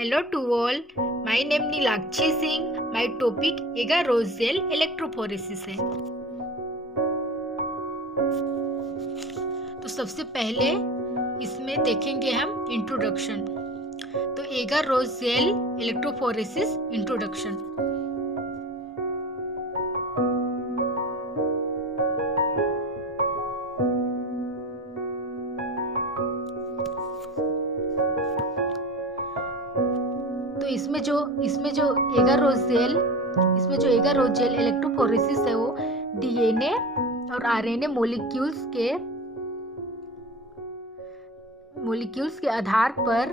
Hello to all. My name Nilakshi Singh. My topic agarose gel electrophoresis है. तो सबसे पहले इसमें देखेंगे हम इंट्रोडक्शन. तो एगारोजेल इलेक्ट्रोफोरेसिस इंट्रोडक्शन. तो इसमें जो एगारोजेल इलेक्ट्रोफोरेसिस है वो डीएनए और आरएनए मॉलिक्यूल्स के आधार पर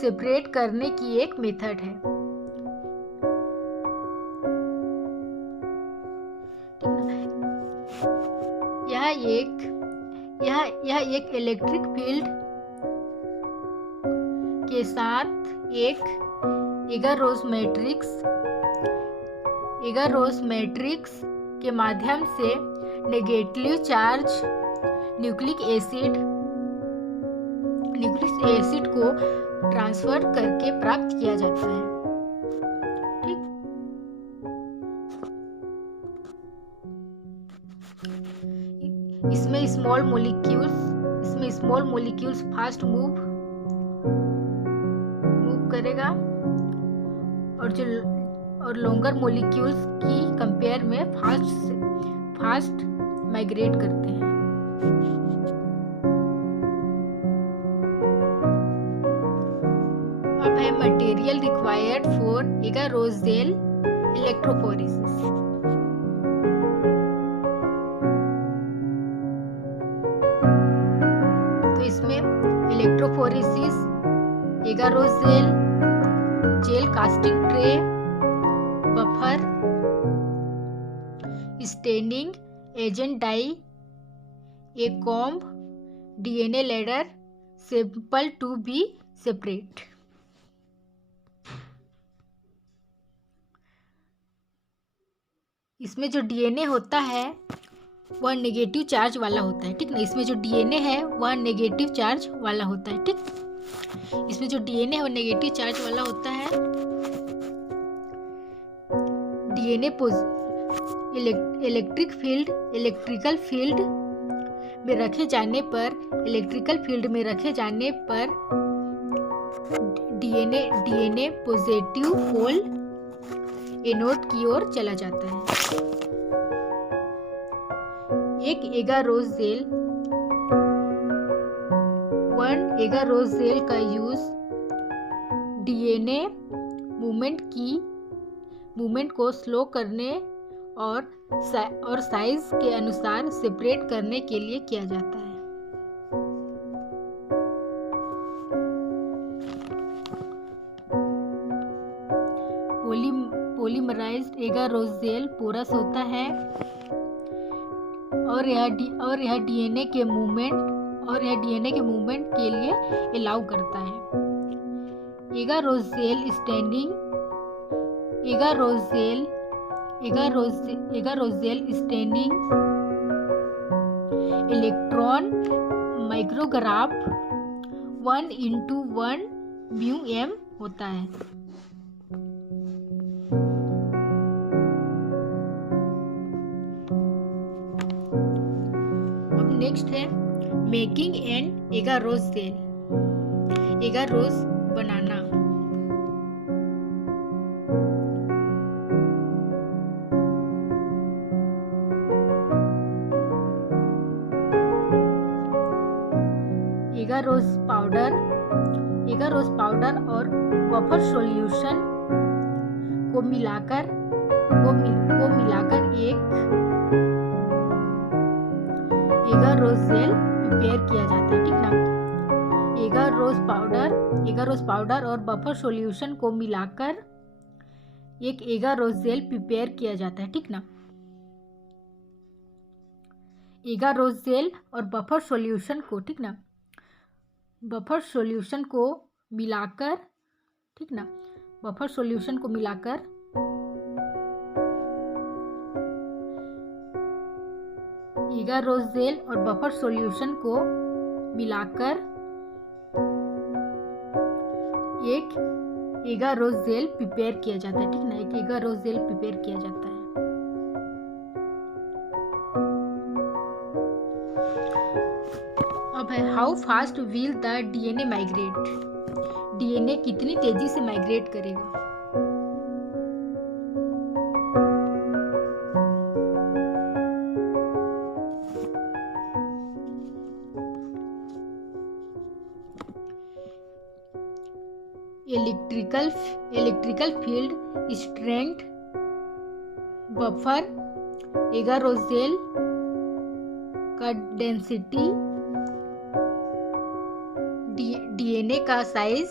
सेपरेट करने की एक मेथड है. यह एक इलेक्ट्रिक फील्ड के साथ एक एगारोज मैट्रिक्स के माध्यम से नेगेटिव चार्ज न्यूक्लिक एसिड को ट्रांसफर करके प्राप्त किया जाता है. ठीक. इसमें स्मॉल मॉलिक्यूल्स फास्ट मूव करेगा और लॉन्गर मॉलिक्यूल्स की कंपेयर में फास्ट माइग्रेट करते हैं. अब है material required for agarose gel electrophoresis. तो इसमें electrophoresis agarose gel gel casting tray, buffer, staining agent dye, a comb, DNA ladder, sample to be separate. इसमें जो डीएनए होता है वह नेगेटिव चार्ज वाला होता है. ठीक ना. इसमें जो डीएनए है वह नेगेटिव चार्ज वाला होता है. ठीक. इसमें जो डीएनए है वो नेगेटिव चार्ज वाला होता है. डीएनए इलेक्ट्रिकल फील्ड में रखे जाने पर डीएनए पॉजिटिव पोल एनोड की ओर चला जाता है. एक एगारोजेल का यूज डीएनए मूवमेंट को स्लो करने और साइज के अनुसार सेपरेट करने के लिए किया जाता है. पॉलीमराइज्ड एगारोजेल पोरस होता है और यह डीएनए के मूवमेंट के लिए अलाउ करता है. एगारोजेल स्टेनिंग इलेक्ट्रॉन माइक्रोग्राफ 1:1 μm होता है. अब नेक्स्ट है making an agarose banana. Agarose powder और बफर सॉल्यूशन को मिलाकर एक एगारोजेल प्रिपेयर किया जाता है. ठीक ना. एगारोज पाउडर और बफर सॉल्यूशन को मिलाकर एक एगारोजेल प्रिपेयर किया जाता है. ठीक ना. एगारोजेल और बफर सॉल्यूशन को मिलाकर एगारोजेल और बफर सॉल्यूशन को मिलाकर एक एगारोजेल प्रिपेयर किया जाता है, ठीक ना, एक एगारोजेल प्रिपेयर किया जाता है। अब है how fast will the DNA migrate, DNA कितनी तेजी से माइग्रेट करेगा। इलेक्ट्रिकल फील्ड स्ट्रेंथ बफर एगारोजेल का डेंसिटी डीएनए का साइज,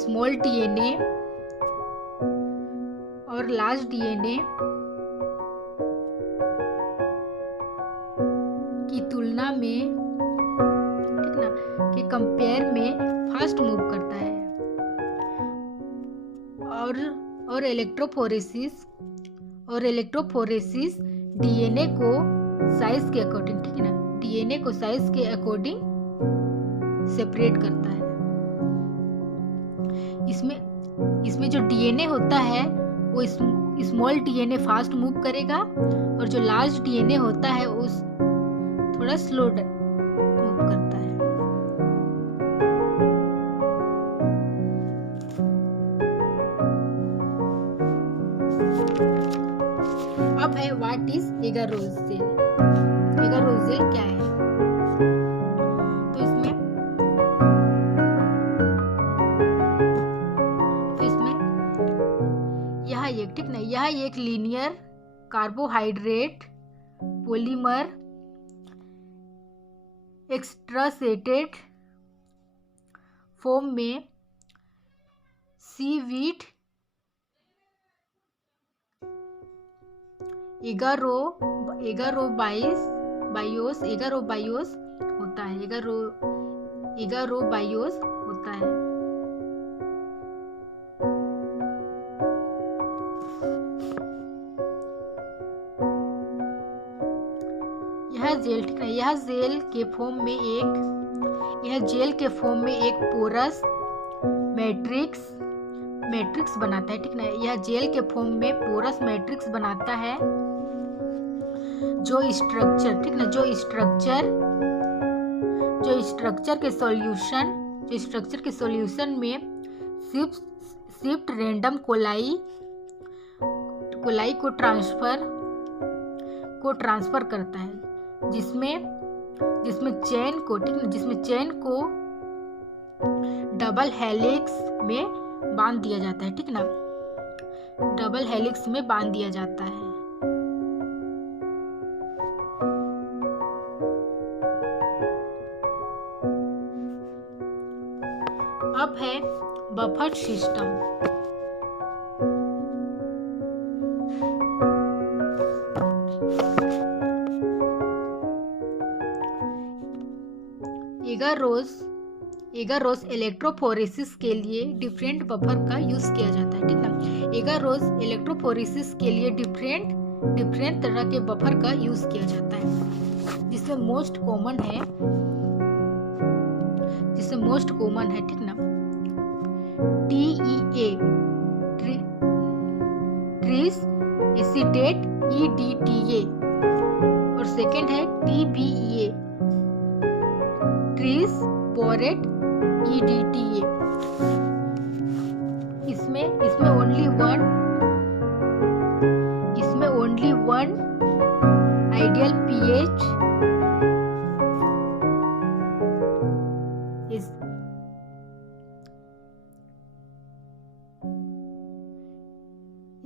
स्मॉल डीएनए और लार्ज डीएनए की तुलना में, ठीक ना, के कंपेयर में फास्ट मूव करता है। और इलेक्ट्रोफोरेसिस डीएनए को साइज के अकॉर्डिंग, ठीक है ना, डीएनए को साइज के अकॉर्डिंग सेपरेट करता है। इसमें जो डीएनए होता है वो स्मॉल डीएनए फास्ट मूव करेगा और जो लार्ज डीएनए होता है उस थोड़ा स्लो मूव करता है। अब है व्हाट इज एगारोजेल, एगारोजेल क्या है। तो इसमें यह एक लीनियर कार्बोहाइड्रेट पॉलीमर एक्सट्रासेटेड फॉर्म में सीवीड एगारोबायोस होता है, एगारोबायोस होता है। यह जेल के फॉर्म में एक पोरस मैट्रिक्स बनाता है, ठीक ना, यह जेल के फॉर्म में पोरस मैट्रिक्स बनाता है जो स्ट्रक्चर, ठीक ना, जो स्ट्रक्चर के सॉल्यूशन में शिफ्ट रैंडम कोलाई को ट्रांसफर करता है, जिसमें चेन को डबल हेलिक्स में बांध दिया जाता है, ठीक ना, डबल हेलिक्स में बांध दिया जाता है। अब है बफर सिस्टम। एगारोस इलेक्ट्रोफोरेसिस के लिए डिफरेंट बफर का यूज किया जाता है, ठीक ना, एगारोस इलेक्ट्रोफोरेसिस के लिए डिफरेंट तरह के बफर का यूज किया जाता है, जिसमें मोस्ट कॉमन है, ठीक ना, TEA ट्रीस एसीटेट EDTA और सेकेंड है TBEA ट्रीस बोरेट EDTA। इसमें only one ideal pH is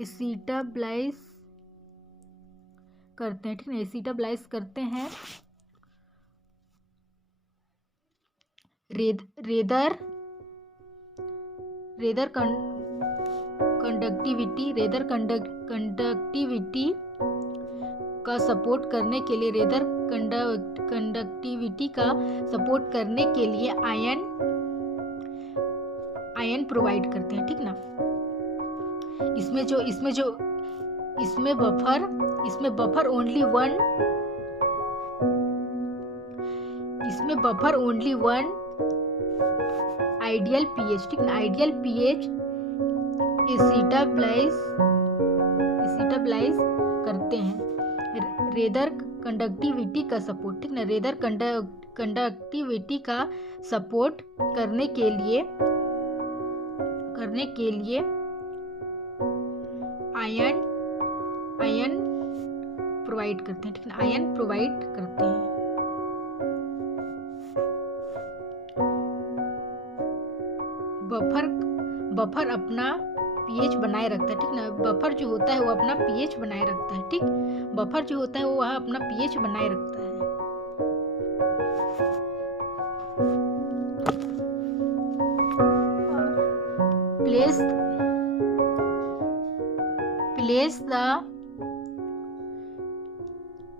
stabilise करते हैं, ठीक है, एसिटाब्लाइज करते हैं रेदर कंडक्टिविटी का सपोर्ट करने के लिए आयन प्रोवाइड करते हैं, ठीक ना। इसमें बफर ओनली वन इसमें buffer only one ideal pH, ठीक ना, आइडियल पीएच एसिटाब्लाइज करते हैं। रेदर कंडक्टिविटी का सपोर्ट, ठीक ना, रेदर कंडक्टिविटी का सपोर्ट करने के लिए आयन प्रोवाइड करते हैं, ठीक ना, आयन प्रोवाइड करते हैं। बफर अपना पीएच बनाए रखता है, ठीक ना, बफर जो होता है वो अपना पीएच बनाए रखता है, ठीक, बफर जो होता है वो वह अपना पीएच बनाए रखता है।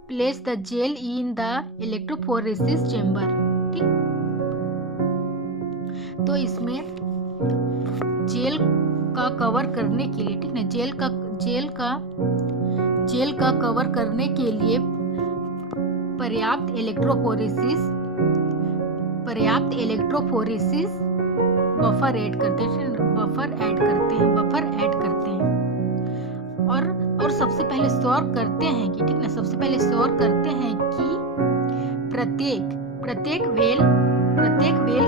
Place the gel in the electrophoresis chamber, ठीक। तो इसमें जेल का कवर करने के लिए, ठीक ना, जेल का कवर करने के लिए पर्याप्त इलेक्ट्रोफोरेसिस बफर ऐड करते हैं और सबसे पहले श्योर करते हैं कि, ठीक ना, सबसे पहले श्योर करते हैं कि प्रत्येक वेल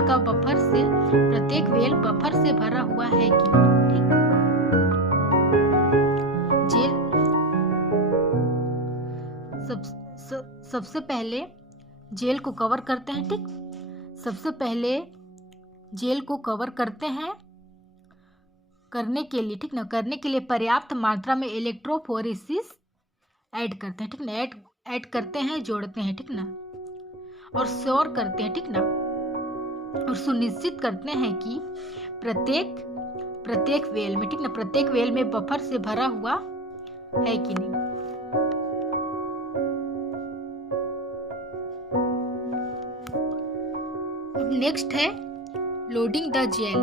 का प्रत्येक वेल बफर से भरा हुआ है कि नहीं, ठीक। सबसे पहले जेल को कवर करते हैं, ठीक। सबसे पहले जेल को कवर करते हैं करने के लिए, ठीक ना, करने के लिए पर्याप्त मात्रा में इलेक्ट्रोफोरेसिस ऐड करते हैं, ठीक ना, ऐड करते हैं, जोड़ते हैं, ठीक ना, और श्योर करते हैं, ठीक ना, और सुनिश्चित करते हैं कि प्रत्येक वेल में, ठीक ना, प्रत्येक वेल में बफर से भरा हुआ है कि नहीं। अब नेक्स्ट है loading the gel.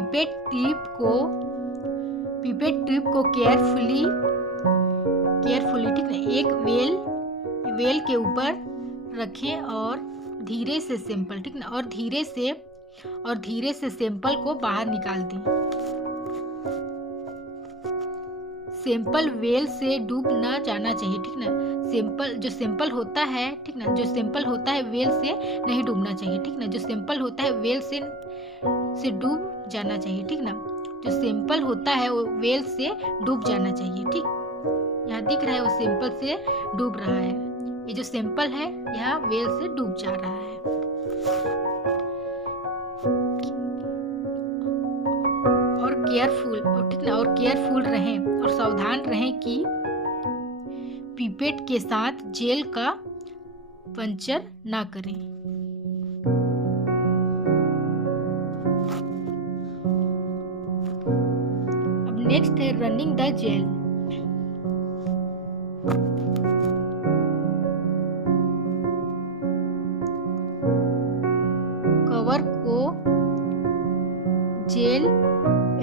Pipette tube को केयरफुली, ठीक ना, एक वेल के ऊपर रखें और धीरे से सैंपल, ठीक ना, और धीरे से सैंपल को बाहर निकाल दें। सैंपल वेल से डूब ना जाना चाहिए, ठीक ना, जो सैंपल होता है, ठीक ना, जो सैंपल होता है वेल से नहीं डूबना चाहिए, ठीक ना, जो सैंपल होता है वेल से डूब जाना चाहिए, ठीक ना, जो सैंपल होता है वो वेल से डूब जाना चाहिए, ठीक। यहाँ दिख रहा है वो सैंपल से डूब रहा है, ये जो सैंपल है यहाँ वेल से डूब जा रहा है। और केयरफुल रहें और सावधान रहें कि पिपेट के साथ जेल का पंचर ना करें। अब नेक्स्ट है रनिंग द जेल। कवर को जेल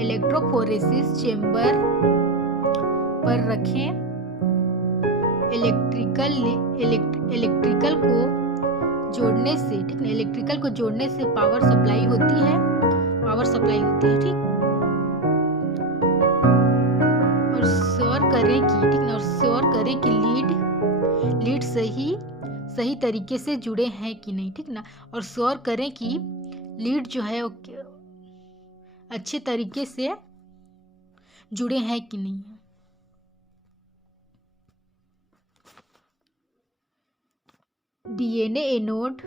इलेक्ट्रोफोरेसिस चेंबर पर रखें। इलेक्ट्रिकल को जोड़ने से, ठीक ना, इलेक्ट्रिकल को जोड़ने से पावर सप्लाई होती है, ठीक। और श्योर करें कि लीड सही तरीके से जुड़े हैं कि नहीं, ठीक ना, और श्योर करें कि लीड जो है अच्छे तरीके से जुड़े हैं कि नहीं। डीएनए एनोड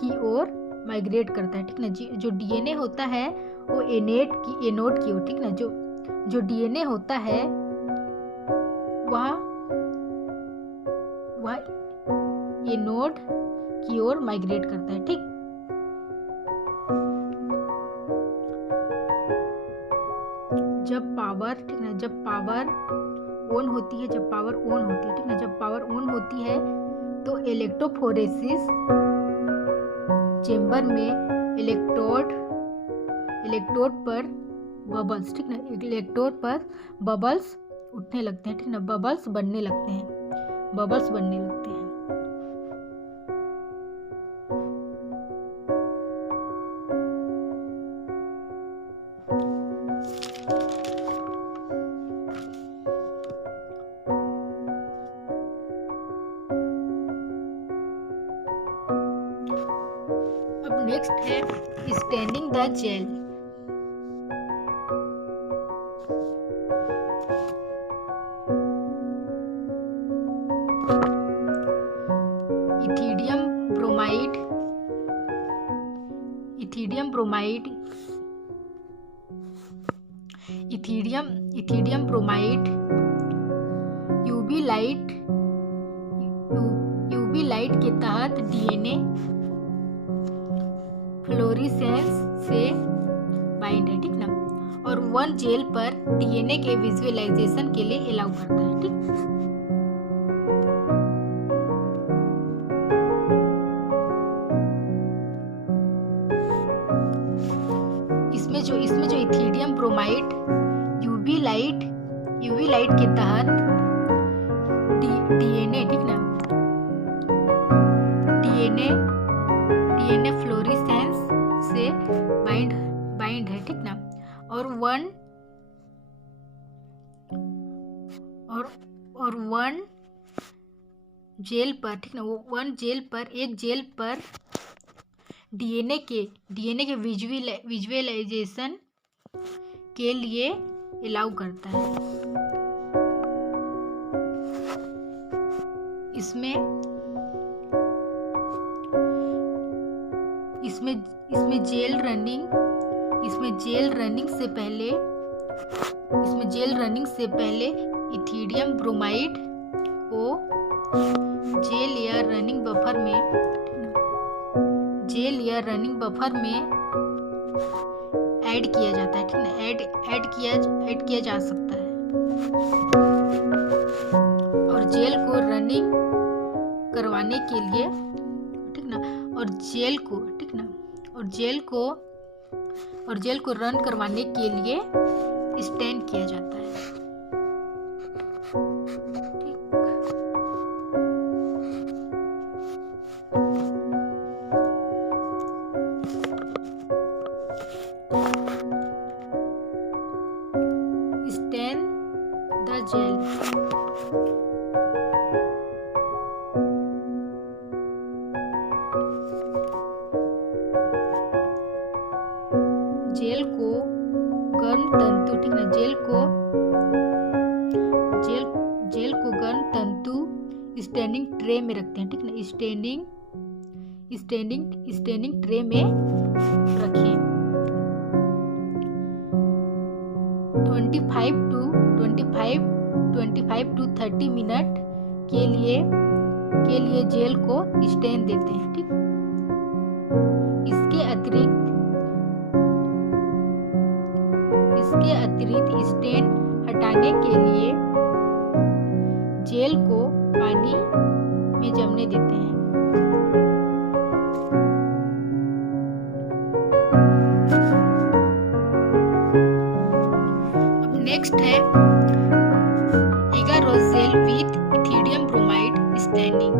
की ओर माइग्रेट करता है, ठीक ना, जो डीएनए होता है वो एनोड की ओर, ठीक ना, जो डीएनए होता है वह एनोड की ओर माइग्रेट करता है, ठीक। जब पावर ऑन होती है, ठीक ना, जब पावर ऑन होती है तो इलेक्ट्रोफोरेसिस चेंबर में इलेक्ट्रोड पर बबल्स, ठीक ना, इलेक्ट्रोड पर बबल्स उठने लगते हैं, ठीक ना, बबल्स बनने लगते हैं। अब नेक्स्ट है staining the gel. Ethidium bromide UV light के तहत डीएनए फ्लोरेसेंस से बाइंड है, ठीक ना, और 1 जेल पर डीएनए के विजुअलाइजेशन के लिए अलाउ करता है, ठीक। इसमें जो इथिडियम ब्रोमाइड यूवी लाइट के तहत डीएनए, ठीक ना, डीएनए फ्लोरेसेंस से बाइंड है, ठीक ना, और वन जेल पर, ठीक ना, वो 1 जेल पर डीएनए के विजुअलाइजेशन के लिए अलाउ करता है। इसमें जेल रनिंग से पहले इथिडियम ब्रोमाइड को जेल या रनिंग बफर में ऐड किया जाता है, ठीक ना, ऐड किया जा सकता है, और जेल को रनिंग करवाने के लिए, ठीक ना, और जेल को रन करवाने के लिए स्टेन किया जाता है, ठीक। Stand the jail. जेल को गर्म तंतु, ठीक ना, जेल को गर्म तंतु स्टेनिंग ट्रे में रखते हैं, ठीक ना, स्टेनिंग ट्रे में रखें। 25 to 30 मिनट के लिए जेल को स्टेन देते हैं, ठीक। इसके अतिरिक्त स्टेन हटाने के लिए जेल को पानी में जमने देते हैं। अब नेक्स्ट है agarose gel with ethidium bromide staining.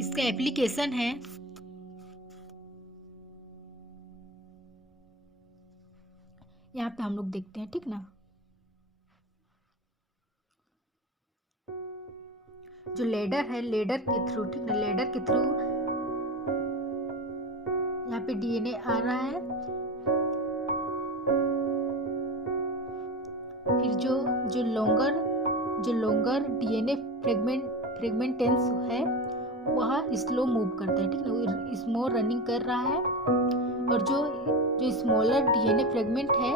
इसका एप्लीकेशन है यहाँ पे हम लोग देखते हैं, ठीक ना, जो लेडर है, लेडर के थ्रू, ठीक ना, यहाँ पे डीएनए आ रहा है, फिर जो लॉन्गर डीएनए फ्रेगमेंटेंस है वह स्लो मूव करता है, ठीक ना, स्लो रनिंग कर रहा है, और जो स्मॉलर डीएनए फ्रेगमेंट है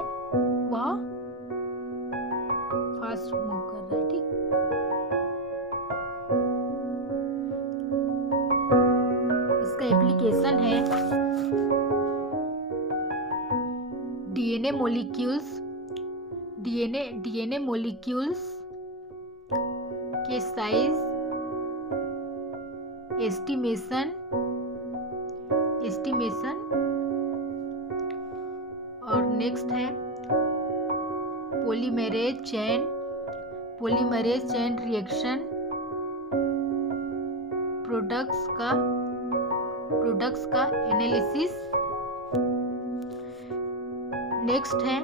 वह फास्ट मूव कर रहा है, ठीक। इसका एप्लीकेशन है डीएनए मॉलिक्यूल्स के साइज एस्टिमेशन एस्टिमेशन। और नेक्स्ट है पॉलीमरेज चेन रिएक्शन, प्रोडक्ट्स का एनालिसिस। नेक्स्ट है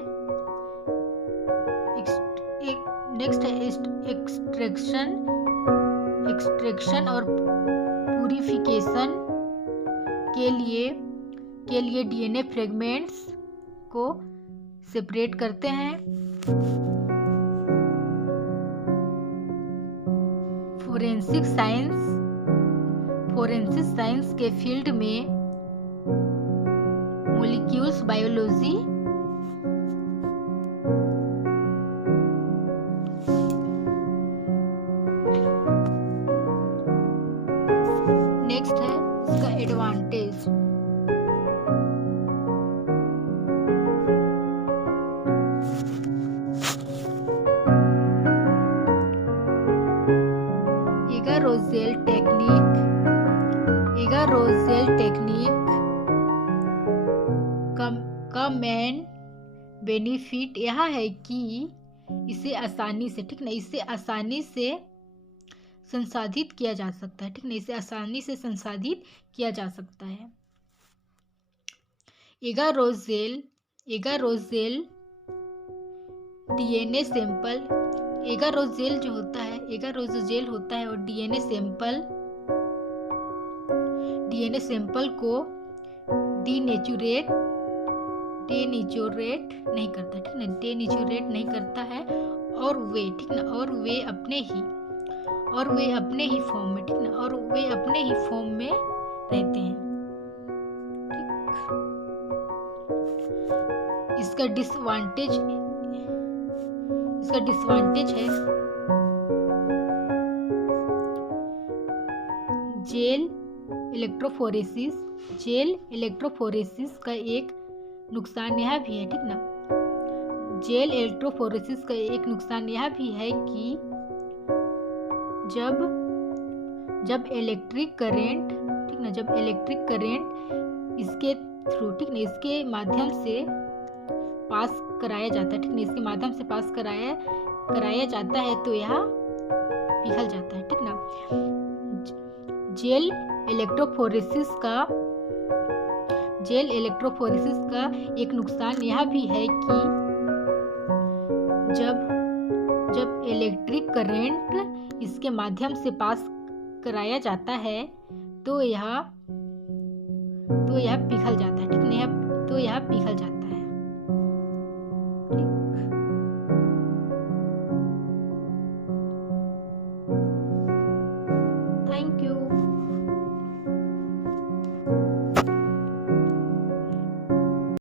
एक्सट्रैक्शन और प्यूरिफिकेशन के लिए डीएनए फ्रेगमेंट्स को सेपरेट करते हैं। फोरेंसिक साइंस के फील्ड में मॉलिक्यूल्स बायोलॉजी, नेक्स्ट है इसका एडवांटेज। एगारोजेल टेक्निक का मेन बेनिफिट यह है कि इसे आसानी से, ठीक ना, इसे आसानी से संसाधित किया जा सकता है, ठीक ना, इसे आसानी से संसाधित किया जा सकता है। एगारोजेल डीएनए सैंपल, एगारोजेल होता है और डीएनए सैंपल को डीनेचुरेट नहीं करता, ठीक ना, डीनेचुरेट नहीं करता है और वे, ठीक ना, और वे अपने ही फॉर्म में, ठीक ना, और वे अपने ही फॉर्म में रहते हैं, ठीक। इसका डिसवांटेज है जेल इलेक्ट्रोफोरेसिस का एक नुकसान यह भी है, ठीक ना, जेल इलेक्ट्रोफोरेसिस का एक नुकसान यह भी है कि जब इलेक्ट्रिक करंट, ठीक ना, जब इलेक्ट्रिक करंट इसके थ्रू, ठीक ना, इसके माध्यम से पास कराया जाता है, ठीक ना, इसके माध्यम से पास कराया जाता है तो यह पिघल जाता है, ठीक ना। जेल इलेक्ट्रोफोरेसिस का एक नुकसान यह भी है कि जब इलेक्ट्रिक करंट इसके माध्यम से पास कराया जाता है तो यह पिघल जाता है, ठीक है,